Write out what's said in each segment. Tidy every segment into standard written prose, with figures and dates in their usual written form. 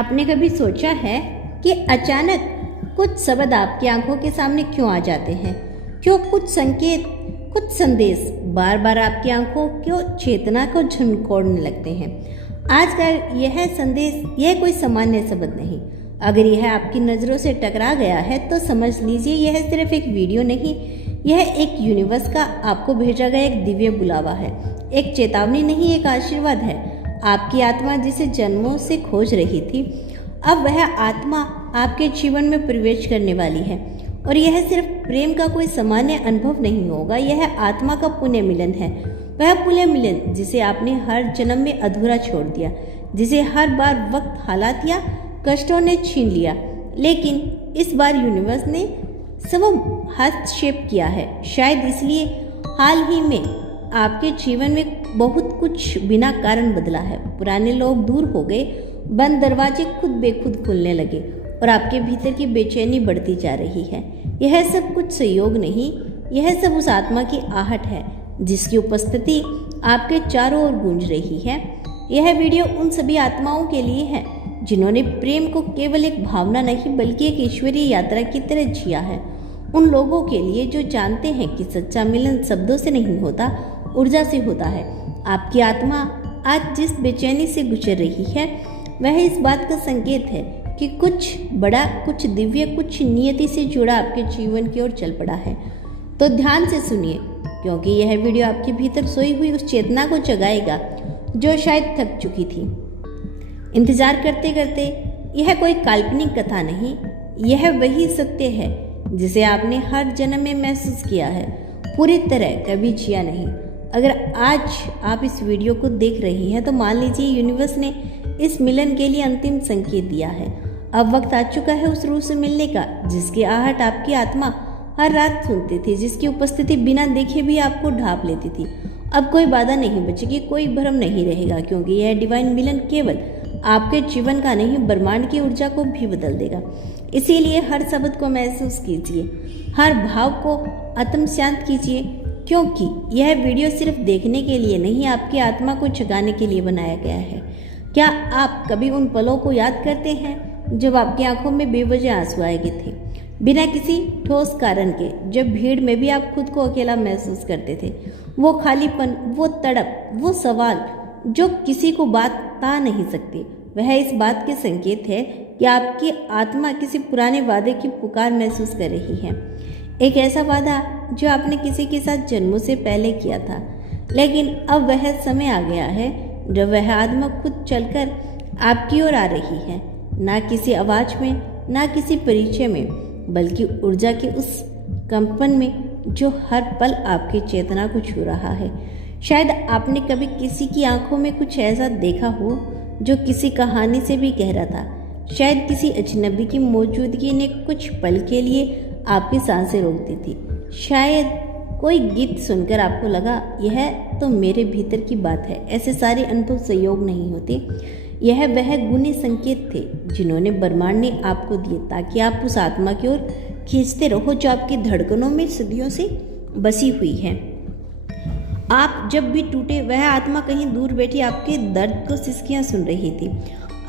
आपने कभी सोचा है कि अचानक कुछ शब्द आपकी आंखों के सामने क्यों आ जाते हैं? क्यों कुछ संकेत, कुछ संदेश बार बार आपकी आंखों की चेतना को झंझोड़ने लगते हैं? आज का यह संदेश यह कोई सामान्य शब्द नहीं। अगर यह आपकी नज़रों से टकरा गया है तो समझ लीजिए यह सिर्फ एक वीडियो नहीं, यह एक यूनिवर्स का आपको भेजा गया एक दिव्य बुलावा है। एक चेतावनी नहीं, एक आशीर्वाद है। आपकी आत्मा जिसे जन्मों से खोज रही थी, अब वह आत्मा आपके जीवन में प्रवेश करने वाली है। और यह सिर्फ प्रेम का कोई सामान्य अनुभव नहीं होगा, यह आत्मा का पुण्य मिलन है। वह पुण्य मिलन जिसे आपने हर जन्म में अधूरा छोड़ दिया, जिसे हर बार वक्त, हालात या कष्टों ने छीन लिया। लेकिन इस बार यूनिवर्स ने सब हस्तक्षेप किया है। शायद इसलिए हाल ही में आपके जीवन में बहुत कुछ बिना कारण बदला है। पुराने लोग दूर हो गए, बंद दरवाजे खुद बेखुद खुलने लगे और आपके भीतर की बेचैनी बढ़ती जा रही है। यह सब कुछ संयोग नहीं, यह सब उस आत्मा की आहट है जिसकी उपस्थिति आपके चारों ओर गूंज रही है। यह वीडियो उन सभी आत्माओं के लिए है जिन्होंने प्रेम को केवल एक भावना नहीं बल्कि एक ईश्वरीय यात्रा की तरह जिया है। उन लोगों के लिए जो जानते हैं कि सच्चा मिलन शब्दों से नहीं होता, ऊर्जा से होता है। आपकी आत्मा आज जिस बेचैनी से गुजर रही है वह इस बात का संकेत है कि कुछ बड़ा, कुछ दिव्य, कुछ नियति से जुड़ा आपके जीवन की ओर चल पड़ा है। तो ध्यान से सुनिए, क्योंकि यह वीडियो आपके भीतर सोई हुई उस चेतना को जगाएगा जो शायद थक चुकी थी इंतजार करते करते। यह कोई काल्पनिक कथा नहीं, यह वही सत्य है जिसे आपने हर जन्म में महसूस किया है, पूरी तरह कभी जिया नहीं। अगर आज आप इस वीडियो को देख रही हैं तो मान लीजिए यूनिवर्स ने इस मिलन के लिए अंतिम संकेत दिया है। अब वक्त आ चुका है उस रूह से मिलने का जिसकी आहट आपकी आत्मा हर रात सुनती थी, जिसकी उपस्थिति बिना देखे भी आपको ढांप लेती थी। अब कोई बाधा नहीं बचेगी, कोई भ्रम नहीं रहेगा, क्योंकि यह डिवाइन मिलन केवल आपके जीवन का नहीं, ब्रह्मांड की ऊर्जा को भी बदल देगा। इसीलिए हर शब्द को महसूस कीजिए, हर भाव को आत्मशांत कीजिए, क्योंकि यह वीडियो सिर्फ देखने के लिए नहीं, आपकी आत्मा को जगाने के लिए बनाया गया है। क्या आप कभी उन पलों को याद करते हैं जब आपकी आंखों में बेवजह आंसू आए गए थे, बिना किसी ठोस कारण के? जब भीड़ में भी आप खुद को अकेला महसूस करते थे, वो खालीपन, वो तड़प, वो सवाल जो किसी को बता नहीं सकते, वह इस बात के संकेत है कि आपकी आत्मा किसी पुराने वादे की पुकार महसूस कर रही है। एक ऐसा वादा जो आपने किसी के साथ जन्मों से पहले किया था, लेकिन अब वह समय आ गया है जब वह आत्मा खुद चलकर आपकी ओर आ रही है, ना किसी आवाज में, ना किसी परिचय में, बल्कि ऊर्जा के उस कंपन में जो हर पल आपकी चेतना को छू रहा है। शायद आपने कभी किसी की आंखों में कुछ ऐसा देखा हो जो किसी कहानी से भी गहरा था। शायद किसी अजनबी की मौजूदगी ने कुछ पल के लिए आपकी सांसें रोक दी थी। शायद कोई गीत सुनकर आपको लगा यह तो मेरे भीतर की बात है। ऐसे सारे अनुभव संयोग नहीं होते, यह वह गुणी संकेत थे जिन्होंने ब्रह्मांड ने आपको दिए ताकि आप उस आत्मा की ओर खींचते रहो जो आपकी धड़कनों में सदियों से बसी हुई है। आप जब भी टूटे, वह आत्मा कहीं दूर बैठी आपके दर्द को सिसकियां सुन रही थी।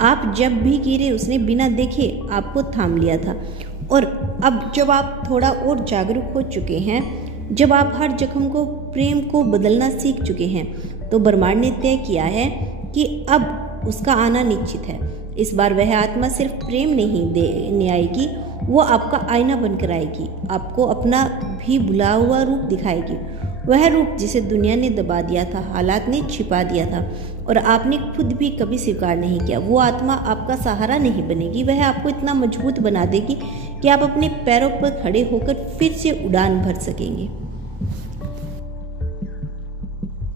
आप जब भी गिरे, उसने बिना देखे आपको थाम लिया था। और अब जब आप थोड़ा और जागरूक हो चुके हैं, जब आप हर जख्म को प्रेम को बदलना सीख चुके हैं, तो ब्रह्मांड ने तय किया है कि अब उसका आना निश्चित है। इस बार वह आत्मा सिर्फ प्रेम नहीं देने आएगी, वो आपका आईना बनकर आएगी, आपको अपना भी भुला हुआ रूप दिखाएगी। वह रूप जिसे दुनिया ने दबा दिया था, हालात ने छिपा दिया था और आपने खुद भी कभी स्वीकार नहीं किया। वो आत्मा आपका सहारा नहीं बनेगी, वह आपको इतना मजबूत बना देगी कि आप अपने पैरों पर खड़े होकर फिर से उड़ान भर सकेंगे।